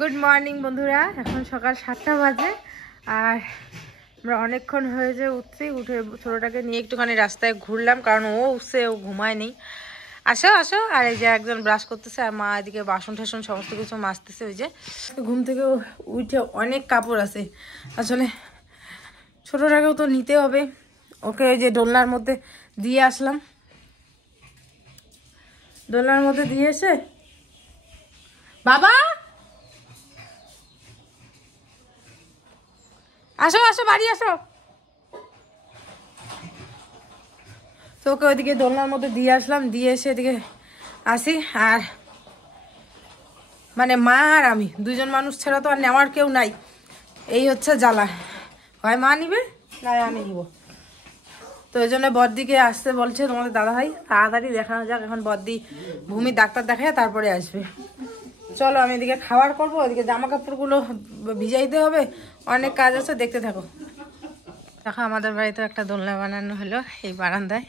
Good morning বন্ধুরা, এখন সকাল 7টা বাজে আর আমরা অনেকক্ষণ হয়েছে উঠে ছোটোটাকে নিয়ে একটুখানি রাস্তায় ঘুরলাম, কারণ ও উঠছে, ও ঘুমায় নেই। আসো আসো। আর এই যে একজন ব্রাশ করতেছে আর মা এদিকে বাসন টাসন সমস্ত কিছু মাজতেছে। ওই যে ঘুম থেকে উঠে অনেক কাপড় আছে, আসলে ছোটোটাকেও তো নিতে হবে। ওকে ওই যে দোলনার মধ্যে দিয়ে আসলাম, দোলনার মধ্যে দিয়ে এসে বাবা আসো আসো বাড়ি আসো। তো ওকে ওইদিকে দোলনার মধ্যে দিয়ে আসলাম, দিয়ে এসে এদিকে আসি। আর মানে মা আর আমি দুইজন মানুষ ছাড়া তো আর নেওয়ার কেউ নাই, এই হচ্ছে জ্বালা। হয় মা নিবে না আমি নিব। তো ওই জন্য বড়দিকে আসতে বলছে তোমাদের দাদাভাই, তাড়াতাড়ি দেখানো যাক। এখন বড়দি ভূমির ডাক্তার দেখায় তারপরে আসবে। চলো আমি এদিকে খাবার করবো, ওইদিকে জামা কাপড়গুলো ভিজাইতে হবে, অনেক কাজ আছে, দেখতে থাকো। দেখো আমাদের বাড়িতে একটা দোলনা বানানো হলো এই বারান্দায়।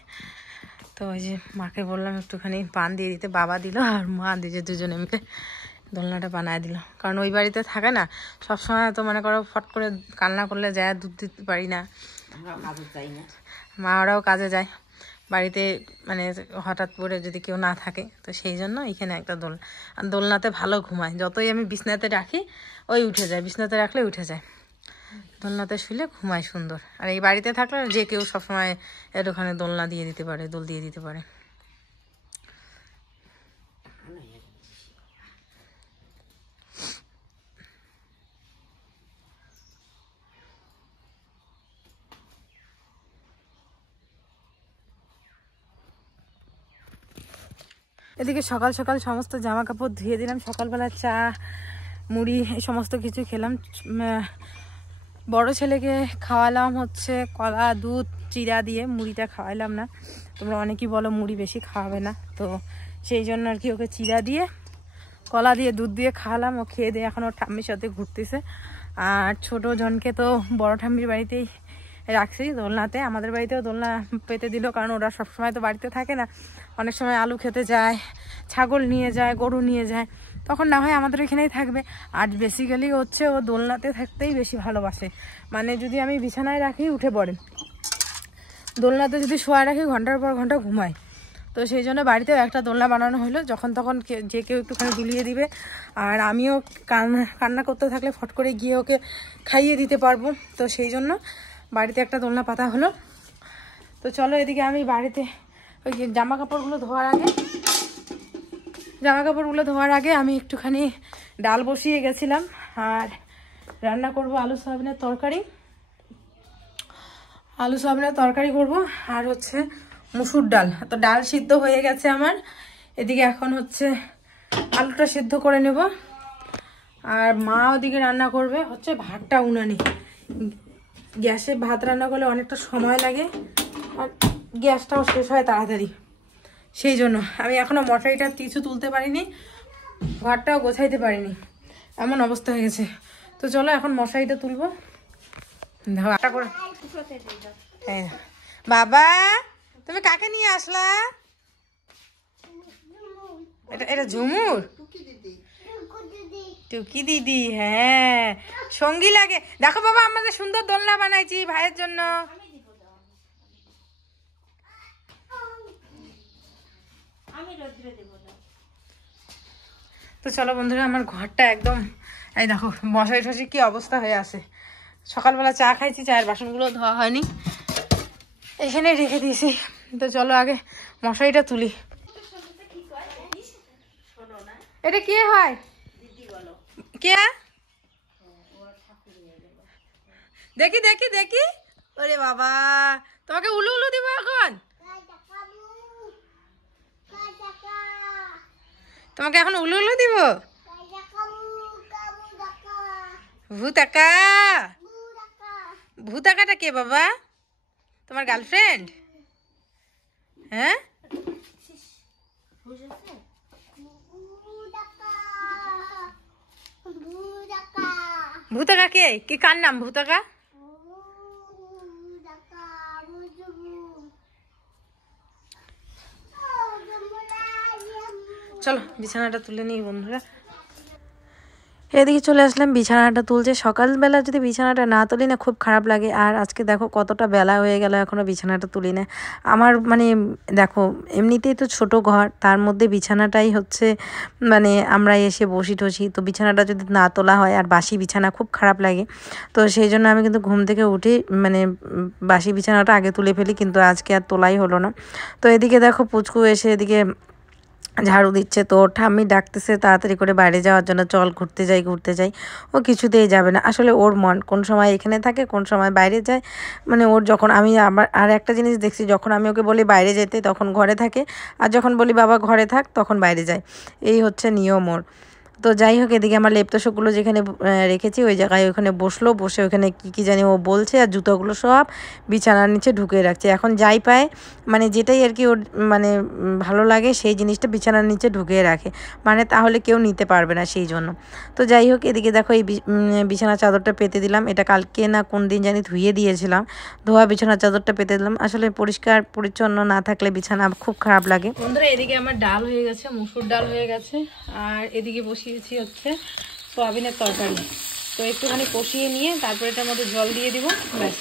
তো ওই যে মাকে বললাম একটুখানি পান দিয়ে দিতে, বাবা দিল আর মা দিয়েছে, দুজনে মিলে দোলনাটা বানায় দিল। কারণ ওই বাড়িতে থাকে না সবসময়, তো মনে করো ফট করে কান্না করলে যায়, দুধ দিতে পারি না, মা ওরাও কাজে যায় বাড়িতে, মানে হঠাৎ করে যদি কেউ না থাকে, তো সেই জন্য এখানে একটা দোলনা। আর দোলনাতে ভালো ঘুমায়, যতই আমি বিছনাতে রাখি ওই উঠে যায়, বিছনাতে রাখলে উঠে যায়, দোলনাতে শুলে ঘুমায় সুন্দর। আর এই বাড়িতে থাকলে যে কেউ সবসময় এর ওখানে দোলনা দিয়ে দিতে পারে, দোল দিয়ে দিতে পারে। এদিকে সকাল সকাল সমস্ত জামা কাপড় ধুয়ে দিলাম, সকালবেলা চা মুড়ি এই সমস্ত কিছু খেলাম। বড় ছেলেকে খাওয়ালাম হচ্ছে কলা দুধ চিরা দিয়ে, মুড়িটা খাওয়ালাম না। তোমরা অনেকেই বলো মুড়ি বেশি খাওয়াবে না, তো সেই জন্য আর কি ওকে চিরা দিয়ে কলা দিয়ে দুধ দিয়ে খাওয়ালাম। ও খেয়ে দিয়ে এখন ওর ঠাম্মির সাথে ঘুরতেছে। আর ছোটো জনকে তো বড় ঠাম্মির বাড়িতেই রাখছি দোলনাতে। আমাদের বাড়িতেও দোলনা পেতে দিল, কারণ ওরা সবসময় তো বাড়িতে থাকে না, অনেক সময় আলু খেতে যায়, ছাগল নিয়ে যায়, গরু নিয়ে যায়, তখন না হয় আমাদের এখানেই থাকবে। আর বেসিক্যালি হচ্ছে ও দোলনাতে থাকতেই বেশি ভালোবাসে, মানে যদি আমি বিছানায় রাখি উঠে পড়ে, দোলনাতে যদি শোয়া রাখি ঘন্টার পর ঘন্টা ঘুমায়। তো সেই জন্য বাড়িতেও একটা দোলনা বানানো হলো, যখন তখন যে কেউ একটুখানি দুলিয়ে দিবে, আর আমিও কান্না করতে থাকলে ফট করে গিয়ে ওকে খাইয়ে দিতে পারবো। তো সেই জন্য বাড়িতে একটা দোলনা পাতা হলো। তো চলো এদিকে আমি বাড়িতে ওই জামা কাপড়গুলো ধোয়ার আগে আমি একটুখানি ডাল বসিয়ে গেছিলাম, আর রান্না করব আলু সয়াবিনের তরকারি করব, আর হচ্ছে মুসুর ডাল। তো ডাল সিদ্ধ হয়ে গেছে আমার, এদিকে এখন হচ্ছে আলুটা সিদ্ধ করে নেব। আর মা ওদিকে রান্না করবে হচ্ছে ভাতটা উনানে। গ্যাসে ভাত রান্না করলে অনেকটা সময় লাগে আর গ্যাসটাও শেষ হয় তাড়াতাড়ি, সেই জন্য আমি এখনও মশারিটা কিছু তুলতে পারিনি, ঘরটাও গোছাইতে পারিনি, এমন অবস্থা হয়ে গেছে। তো চলো এখন মশারিটা তুলবো। হ্যাঁ বাবা, তুমি কাকে নিয়ে আসলা? এটা ঝুমুর, টুকি দিদি। হ্যাঁ সঙ্গী লাগে। দেখো বাবা আমাদের সুন্দর দোলনা বানাইছি ভাইয়ের জন্য। তো চলো বন্ধুরা, আমার ঘরটা একদম এই দেখো মশারি টশারি কি অবস্থা হয়ে আছে। সকালবেলা চা খাইছি, চায়ের বাসনগুলো ধোয়া হয়নি, এখানে রেখে দিয়েছি। তো চলো আগে মশারিটা তুলি। এটা কে হয়? কে? দেখি দেখি দেখি। ওরে বাবা, তোমাকে উলু উলু দিব এখন, তোমাকে এখন উলু উলু দিব। ভূতাকা, ভূতাকাটা কে বাবা? তোমার গার্লফ্রেন্ড? হ্যাঁ ভূতাকা কে? কি কার নাম ভূতাকা? চলো বিছানাটা তুলে নিই বন্ধুরা। এদিকে চলে আসলাম বিছানাটা তুলছে। সকালবেলা যদি বিছানাটা না তুলি না খুব খারাপ লাগে। আর আজকে দেখো কতটা বেলা হয়ে গেল এখনও বিছানাটা তুলি না। আমার মানে দেখো এমনিতেই তো ছোট ঘর, তার মধ্যে বিছানাটাই হচ্ছে মানে আমরা এসে বসি টসি, তো বিছানাটা যদি না তোলা হয় আর বাসি বিছানা খুব খারাপ লাগে। তো সেই জন্য আমি কিন্তু ঘুম থেকে উঠে মানে বাসি বিছানাটা আগে তুলে ফেলি, কিন্তু আজকে আর তোলাই হলো না। তো এদিকে দেখো পুচকু এসে এদিকে ঝাড়ু দিচ্ছে, তো ওর ঠাম্মি ডাকতেছে তাড়াতাড়ি করে বাইরে যাওয়ার জন্য, চল ঘুরতে যাই ঘুরতে যাই। ও কিছুতেই যাবে না, আসলে ওর মন কোন সময় এখানে থাকে কোন সময় বাইরে যায়। মানে ওর যখন আমি আবার আর একটা জিনিস দেখছি, যখন আমি ওকে বলি বাইরে যেতে তখন ঘরে থাকে, আর যখন বলি বাবা ঘরে থাক তখন বাইরে যায়। এই হচ্ছে নিয়ম ওর। তো যাই হোক, এদিকে আমার লেপতোষকগুলো যেখানে রেখেছি ওই জায়গায় ওখানে বসলো, বসে ওখানে কি জানি ও বলছে, আর জুতোগুলো সব বিছানার নিচে ঢুকিয়ে রাখছে। এখন যাই পায় মানে যেটাই আর কি ওর মানে ভালো লাগে সেই জিনিসটা বিছানার নিচে ঢুকিয়ে রাখে, মানে তাহলে কেউ নিতে পারবে না সেই জন্য। তো যাই হোক, এদিকে দেখো এই বিছানার চাদরটা পেতে দিলাম। এটা কালকে না কোন দিন জানি ধুয়ে দিয়েছিলাম, ধোয়া বিছানার চাদরটা পেতে দিলাম। আসলে পরিষ্কার পরিচ্ছন্ন না থাকলে বিছানা খুব খারাপ লাগে। বন্ধুরা এদিকে আমার ডাল হয়ে গেছে, মুসুর ডাল হয়ে গেছে, আর এদিকে বসিয়েছি হচ্ছে সোয়াবিনের তরকারি। তো একটুখানি কষিয়ে নিয়ে তারপরে এটার মধ্যে জল দিয়ে দিব, ব্যাস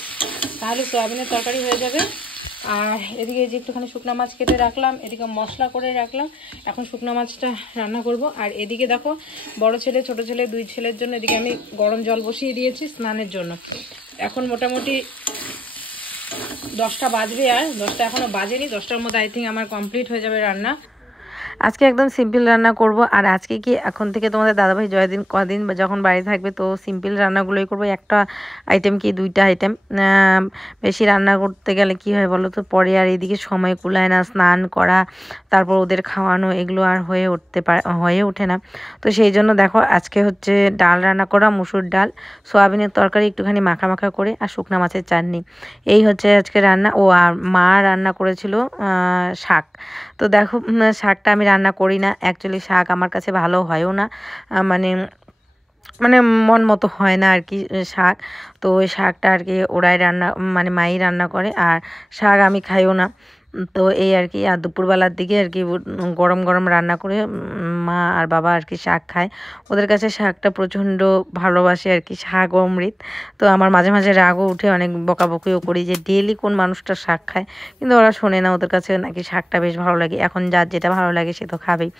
তাহলে সোয়াবিনের তরকারি হয়ে যাবে। আর এদিকে যে একটুখানি শুকনো মাছ কেটে রাখলাম, এদিকে মশলা করে রাখলাম, এখন শুকনো মাছটা রান্না করব। আর এদিকে দেখো বড় ছেলে ছোট ছেলে দুই ছেলের জন্য এদিকে আমি গরম জল বসিয়ে দিয়েছি স্নানের জন্য। এখন মোটামুটি 10টা বাজবে, আর 10টা এখনও বাজেনি, 10টার মধ্যে আই থিঙ্ক আমার কমপ্লিট হয়ে যাবে রান্না। আজকে একদম সিম্পল রান্না করব। আর আজকে কি এখন থেকে তোমাদের দাদাভাই জয়দিন কদিন যখন বাড়ি থাকবে তো সিম্পল রান্নাগুলোই করবো। একটা আইটেম কি দুইটা আইটেম, বেশি রান্না করতে গেলে কি হয় বলো তো, পরে আর এদিকে সময় কুলায় না, স্নান করা তারপর ওদের খাওয়ানো এগুলো আর হয়ে ওঠে না। তো সেই জন্য দেখো আজকে হচ্ছে ডাল রান্না করা, মুসুর ডাল, সোয়াবিনের তরকারি একটুখানি মাখা মাখা করে, আর শুকনা মাছের চাটনি, এই হচ্ছে আজকে রান্না। ও আর মা রান্না করেছিল শাক। তো দেখো শাকটা আমি রান্না করি না অ্যাকচুয়ালি, শাক আমার কাছে ভালো হয়ও না, মানে মানে মন মতো হয় না আর কি শাক। তো ওই শাকটা আর কি ওরাই রান্না মানে মাই রান্না করে, আর শাক আমি খাইও না। তো এই আর কি, আর দুপুরবেলার দিকে আর কি গরম গরম রান্না করে মা আর বাবা আর কি শাক খায়। ওদের কাছে শাকটা প্রচণ্ড ভালোবাসে আর কি, শাক অমৃত। তো আমার মাঝে মাঝে রাগও উঠে, অনেক বকাবকিও করি যে ডেইলি কোন মানুষটা শাক খায়, কিন্তু ওরা শোনে না, ওদের কাছে নাকি শাকটা বেশ ভালো লাগে। এখন যার যেটা ভালো লাগে সে তো খাবেই।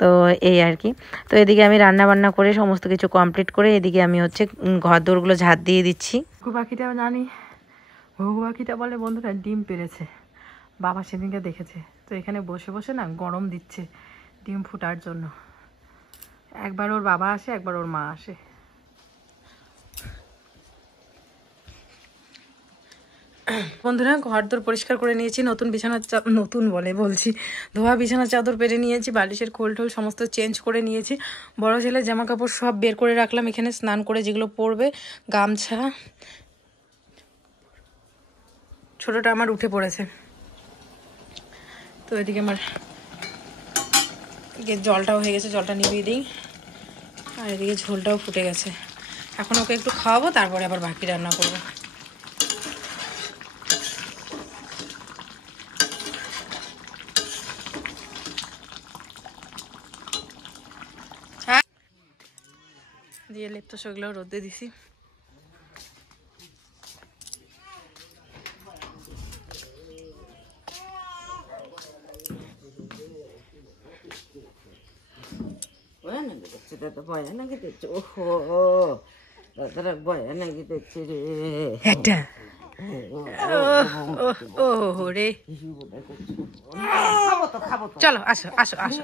তো এই আর কি। তো এদিকে আমি রান্না বান্না করে সমস্ত কিছু কমপ্লিট করে এদিকে আমি হচ্ছে ঘর দোরগুলো ঝাঁট দিয়ে দিচ্ছি। ঘুঘু পাখিটা জানি, ঘুঘু পাখিটা বলে বন্ধুরা ডিম পেড়েছে, বাবা সেদিনকে দেখেছে। তো এখানে বসে বসে না গরম দিচ্ছে ডিম ফুটার জন্য। একবার ওর বাবা আসে, একবার ওর মা আসে। বন্ধুরা ঘরদোর পরিষ্কার করে নিয়েছি, নতুন বিছানার নতুন বলছি ধোয়া বিছানার চাদর পেরে নিয়েছি, বালিশের খোল টোল সমস্ত চেঞ্জ করে নিয়েছি। বড় ছেলের জামা কাপড় সব বের করে রাখলাম এখানে, স্নান করে যেগুলো পরবে, গামছা। ছোটটা আমার উঠে পড়েছে। তো এদিকে আমার জলটাও হয়ে গেছে, জলটা নিভিয়ে দিই। আর এদিকে ঝোলটাও ফুটে গেছে, এখন ওকে একটু খাওয়াবো, তারপরে আবার বাকি রান্না করবো। দিয়ে লেপতো সেগুলো রোদে দিছি। একটা চলো আসো আসো আসো।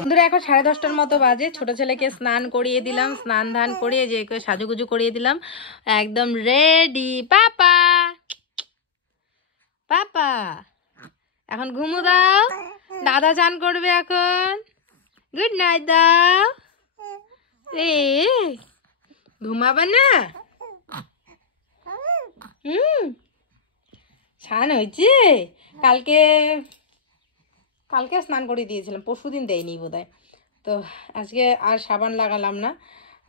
বন্ধুরা এখন 10:30টার মতো বাজে, ছোট ছেলেকে স্নান করিয়ে দিলাম, স্নান ধান করিয়ে যে সাজুগুজু করিয়ে দিলাম, একদম রেডি। পাপা পাপা এখন ঘুমো দাও, দাদা চান করবে এখন, গুড নাইট দাও। এ ঘুমাবে না? স্নান হয়েছে কালকে, কালকে স্নান করে দিয়েছিলাম, পরশুদিন দেয়নি বোধহয়। তো আজকে আর সাবান লাগালাম না,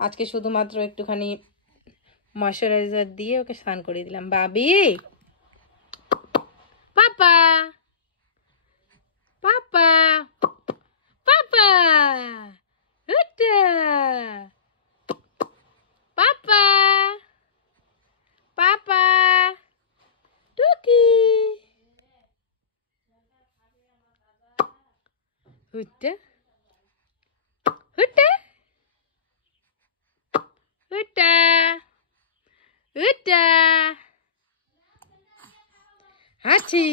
আজকে শুধুমাত্র একটুখানি ময়শ্চারাইজার দিয়ে ওকে স্নান করে দিলাম। বাবি পাপা পাপা পাপা উঠতে উঠতে উঠতে উঠতে হাঁচি।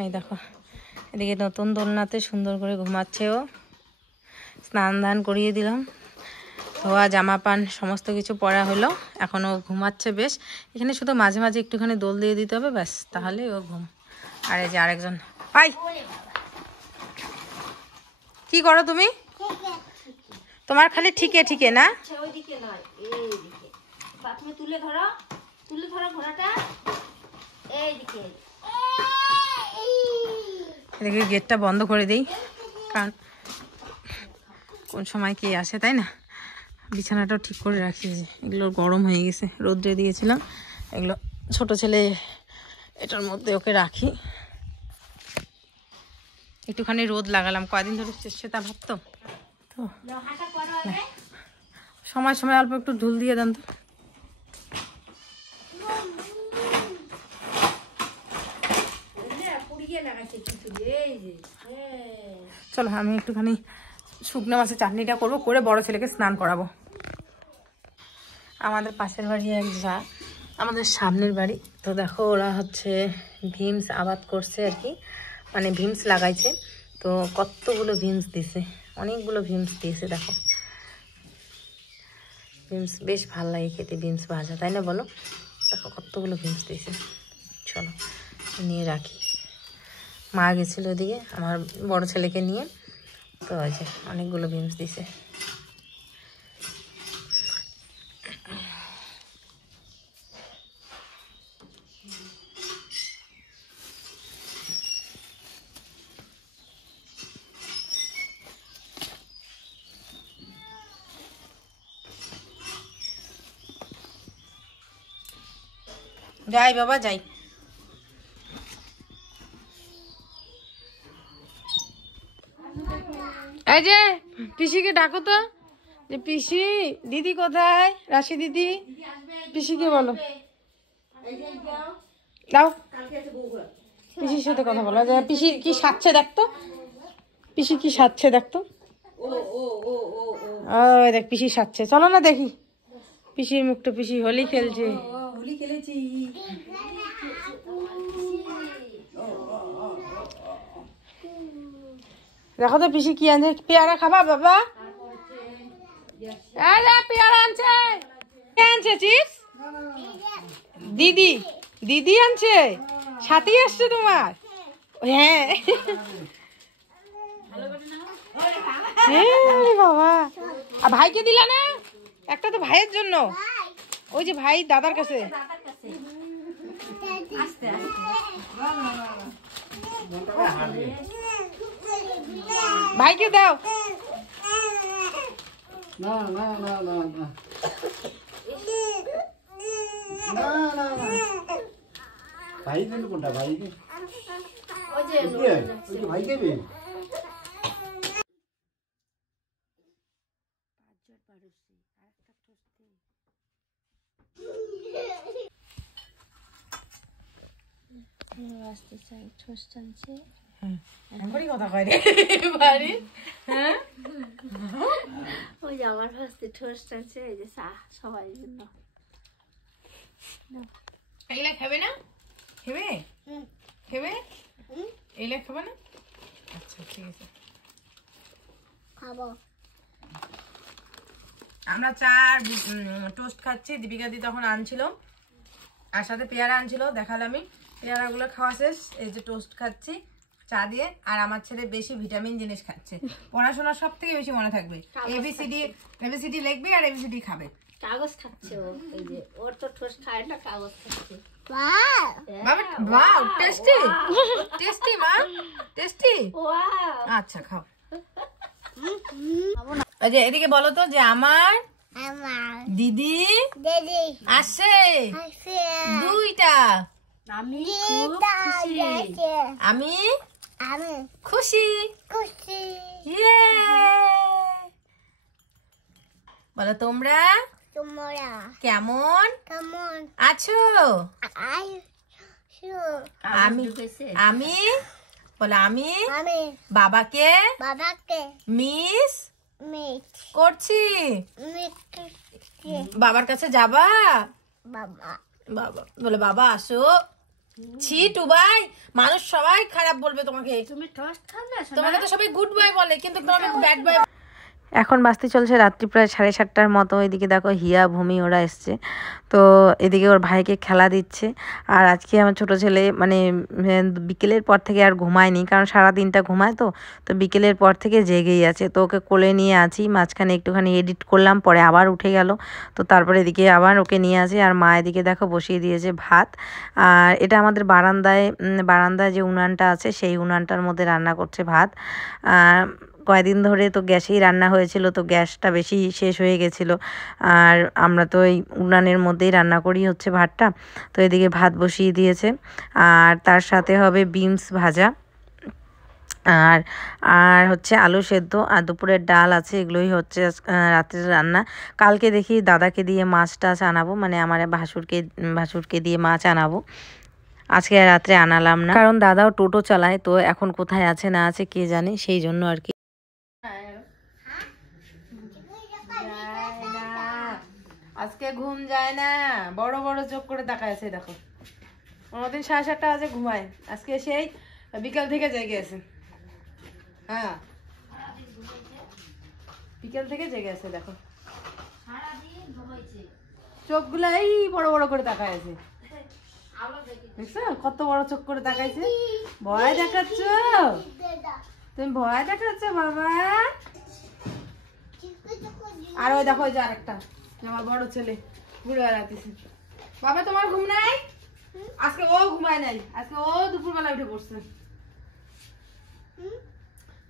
এই দেখো এদিকে নতুন দোলনাতে সুন্দর করে ঘুমাচ্ছে ও। স্নান দান করিয়ে দিলাম, ধোয়া জামা পান সমস্ত কিছু পরা হলো, এখনও ঘুমাচ্ছে বেশ। এখানে শুধু মাঝে মাঝে একটুখানি দোল দিয়ে দিতে হবে, ব্যাস, তাহলে ও ঘুম। আর এই যে আরেকজন, আই কি করো তুমি? তোমার খালি ঠিকে ঠিকে না, তুলে ধরো ঘোড়াটা, এইদিকে। এদিকে গেটটা বন্ধ করে দিই, কারণ কোন সময় কে আসে, তাই না? বিছানাটাও ঠিক করে রাখি, যে এগুলো গরম হয়ে গেছে, রোদ্রে দিয়েছিলাম এগুলো। ছোট ছেলে এটার মধ্যে ওকে রাখি, একটুখানি রোদ লাগালাম, কয়দিন ধরে সেটা ভাবতো তো, সময় সময় অল্প একটু ধুল দিয়ে দেন তো। চলো আমি একটুখানি শুকনো মাছের চাটনিটা করবো, করে বড় ছেলেকে স্নান করাবো। আমাদের পাশের বাড়ি এক যা, আমাদের সামনের বাড়ি, তো দেখো ওরা হচ্ছে ভিমস আবাদ করছে আর কি, মানে ভিমস লাগাইছে। তো কতগুলো ভিমস দিছে, অনেকগুলো ভিমস দিয়েছে। দেখো ভিমস বেশ ভালো লাগে খেতে, ভিমস ভাজা, তাই না বলো? দেখো কতগুলো ভিমস দিয়েছে। চলো নিয়ে রাখি। মা গেছিলো ওদিকে আমার বড় ছেলেকে নিয়ে, তো ওই যে অনেকগুলো ভিমস দিছে। যাই বাবা যাই। এই যে পিসিকে ডাকো তো, যে পিসি দিদি কোথায়, রাশি দিদি, পিসিকে বলো দাও, পিসির সাথে কথা বলো, যে পিসি কি সাজছে দেখতো, পিসি কি সাজছে দেখতো। ওই দেখ পিসি সাজছে, চলো না দেখি পিসির মুখটা। পিসি হোলি খেলছে, হোলি খেলেছি। দেখো তো পিসি কি আনছে, পেয়ারা খাবা বাবা? পেয়ারা আনছে, কে আনছে চিপস? দিদি, দিদি আনছে, সাথেই আসছে তোমার? হ্যাঁ বাবা, আর ভাইকে দিলা না? একটা তো ভাইয়ের জন্য, ওই যে ভাই দাদার কাছে। ভাইকে দাও। না না না না না না না না, ভাই দেন কোনটা? ভাই ওই যে ভাই দেবে। কথা কয় রে বাড়ি, হ্যাঁ ওই যে আমার ফার্স্টে টোস্ট আছে, এই যে চা সবার জন্য। এগুলা খাবে না? খাবে খাবে, এগুলা খাবে না? আচ্ছা ঠিক আছে খাবো। আমরা চা টোস্ট খাচ্ছি, দীপিকা দি তখন আনছিল, আর সাথে পেয়ারা আনছিল, দেখালামই। পেয়ারাগুলো খাওয়া শেষ, এই যে টোস্ট খাচ্ছি চা দিয়ে। আর আমার ছেলে বেশি ভিটামিন জিনিস খাচ্ছে, পড়াশোনা সব থেকে বেশি মনে থাকবে। এবিসিডি লিখবে আর এবিসিডি খাবে। কাগজ খাচ্ছে ও, এই যে ওর তো টোস্ট খায় না, কাগজ খাচ্ছে। বাবা ওয়াও, টেস্টি টেস্টি মা, টেস্টি। আচ্ছা খাও। এই যে এদিকে বলো তো, যে আমার দিদি আসে দুইটা, আমি আমি খুশি খুশি। বলো তোমরা তোমরা কেমন কেমন আছো? আমি আমি বলো আমি আমি বাবাকে বাবাকে মিস মিট করছি। মিট বাবার কাছে যাবা? বাবা বাবা বলে বাবা আসো। ছি টুবাই, মানুষ সবাই খারাপ বলবে তোমাকে। তুমি টোস্ট খাবে? তোমাকে তো সবাই গুড বাই বলে, কিন্তু তোমাকে ব্যাড বাই। এখন বাজতে চলছে রাত্রি প্রায় 7:30টার মতো। এদিকে দেখো হিয়া ভূমি ওরা এসছে, তো এদিকে ওর ভাইকে খেলা দিচ্ছে। আর আজকে আমার ছোট ছেলে মানে বিকেলের পর থেকে আর ঘুমায়নি, কারণ সারা দিনটা ঘুমায়, তো বিকেলের পর থেকে জেগেই আছে। তো ওকে কোলে নিয়ে আছি, মাঝখানে একটুখানি এডিট করলাম, পরে আবার উঠে গেল। তো তারপরে এদিকে আবার ওকে নিয়ে আসি। আর মা এদিকে দেখো বসিয়ে দিয়েছে ভাত। আর এটা আমাদের বারান্দায় যে উনানটা আছে সেই উনানটার মধ্যে রান্না করছে ভাত। কয়েকদিন ধরে তো গ্যাসেই রান্না হয়েছিল, তো গ্যাসটা বেশি শেষ হয়ে গেছিলো। আর আমরা তো এই উনানের মধ্যেই রান্না করি হচ্ছে ভাতটা। তো এদিকে ভাত বসিয়ে দিয়েছে, আর তার সাথে হবে বিনস ভাজা আর আর হচ্ছে আলু সেদ্ধ, আর দুপুরের ডাল আছে। এগুলোই হচ্ছে রাত্রের রান্না। কালকে দেখি দাদাকে দিয়ে মাছ টাছ আনাবো, মানে আমার ভাসুরকে দিয়ে মাছ আনাবো। আজকে রাত্রে আনালাম না, কারণ দাদাও টোটো চালায়, তো এখন কোথায় আছে না আছে কে জানে, সেই জন্য আর কি। আজকে ঘুম যায় না, বড় বড় চোখ করে তাকায়ছে। দেখো অন্যদিন 7:30টা বাজে ঘুমায়, আজকে সেই বিকাল থেকে জেগে আছে। হ্যাঁ বিকাল থেকে জেগে আছে। দেখো চোখগুলো এই বড় বড় করে তাকায় আছে, দেখছো কত বড় চোখ করে তাকাইছে। ভয় দেখাচ্ছ তুমি, ভয় দেখাচ্ছ বাবা। আর ওই দেখো ওই যে আরেকটা আমার বড় ছেলে বুড়ো রাতিছে। বাবা তোমার ঘুম নাই? আজকে ও ঘুমায় নাই, আজকে ও দুপুরবেলা উঠে পড়ছে।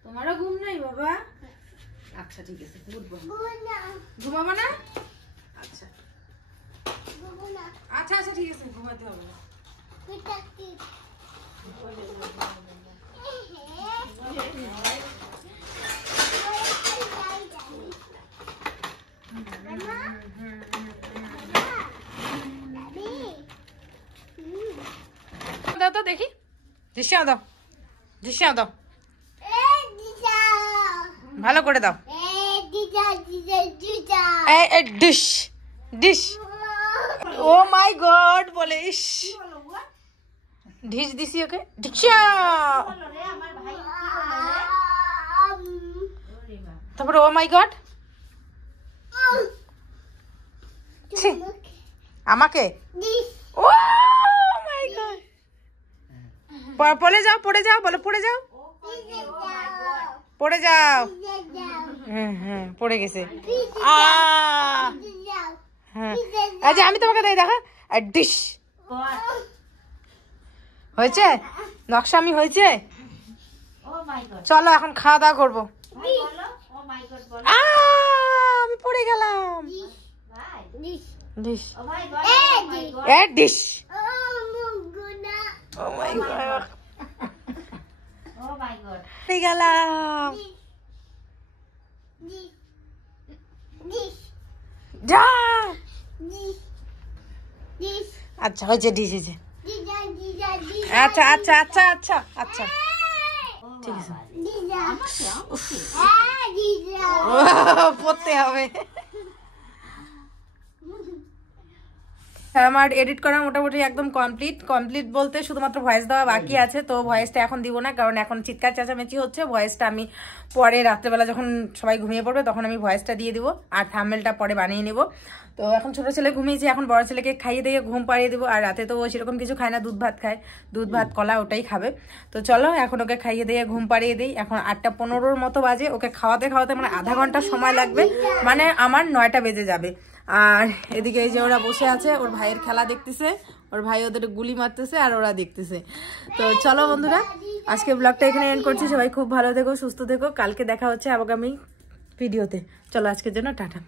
তোমারও ঘুম নাই বাবা? আচ্ছা ঠিক আছে, ঘুমাবো না? আচ্ছা আচ্ছা আচ্ছা ঠিক আছে, ঘুমাতে হবে না। দাও তো দেখি, দৃশ্য দাও, দৃশ্য দাও, ভালো করে দাও। ডিশ ডিশ, ও মাই গড বলে, ইস ঢিস দিছি ওকে। ডিশা তারপরে ও মাই গড আমাকে, ও মাই গড। পড়ে যাও পড়ে যাও, বলো পড়ে যাও পড়ে যাও। হ্যাঁ হ্যাঁ পড়ে গেছে। হ্যাঁ আচ্ছা আমি তোমাকে দেই, দেখা ডিশ হয়েছে, নকশামি হয়েছে। চলো এখন খাওয়া দাওয়া করবো। আমি পড়ে গেলাম। ডিশ ডিশ, ও মাই গড পড়ে গেলাম। আচ্ছা হয়েছে, ডিশ হয়েছে। আচ্ছা আচ্ছা আচ্ছা আচ্ছা আচ্ছা ঠিক আছে, পড়তে হবে। আমার এডিট করা মোটামুটি একদম কমপ্লিট বলতে শুধুমাত্র ভয়েস দেওয়া বাকি আছে। তো ভয়েসটা এখন দিব না, কারণ এখন চিৎকার চেঁচামেচি হচ্ছে। ভয়েসটা আমি পরে রাত্রেবেলা যখন সবাই ঘুমিয়ে পড়বে তখন আমি ভয়েসটা দিয়ে দিব, আর থাম্বনেলটা পরে বানিয়ে নেব। তো এখন ছোট ছেলে ঘুমিয়েছে, এখন বড় ছেলেকে খাইয়ে দিয়ে ঘুম পাড়িয়ে দেবো। আর রাতে তো ও সেরকম কিছু খায় না, দুধ ভাত খায়, দুধ ভাত কলা ওটাই খাবে। তো চলো এখন ওকে খাইয়ে দিয়ে ঘুম পাড়িয়ে দিই। এখন 8:15 মতো বাজে, ওকে খাওয়াতে মানে আধা ঘন্টা সময় লাগবে, মানে আমার 9টা বেজে যাবে। আর এদিকে এই যে ওরা বসে আছে, ওর ভাইয়ের খেলা দেখতেছে, ওর ভাই ওদের গুলি মারতেছে আর ওরা দেখতেছে। তো চলো বন্ধুরা, আজকে ব্লগটা এখানে এন্ড করছি। সবাই খুব ভালো থেকো, সুস্থ থেকো, কালকে দেখা হচ্ছে আগামী ভিডিওতে। চলো আজকের জন্য টাটা।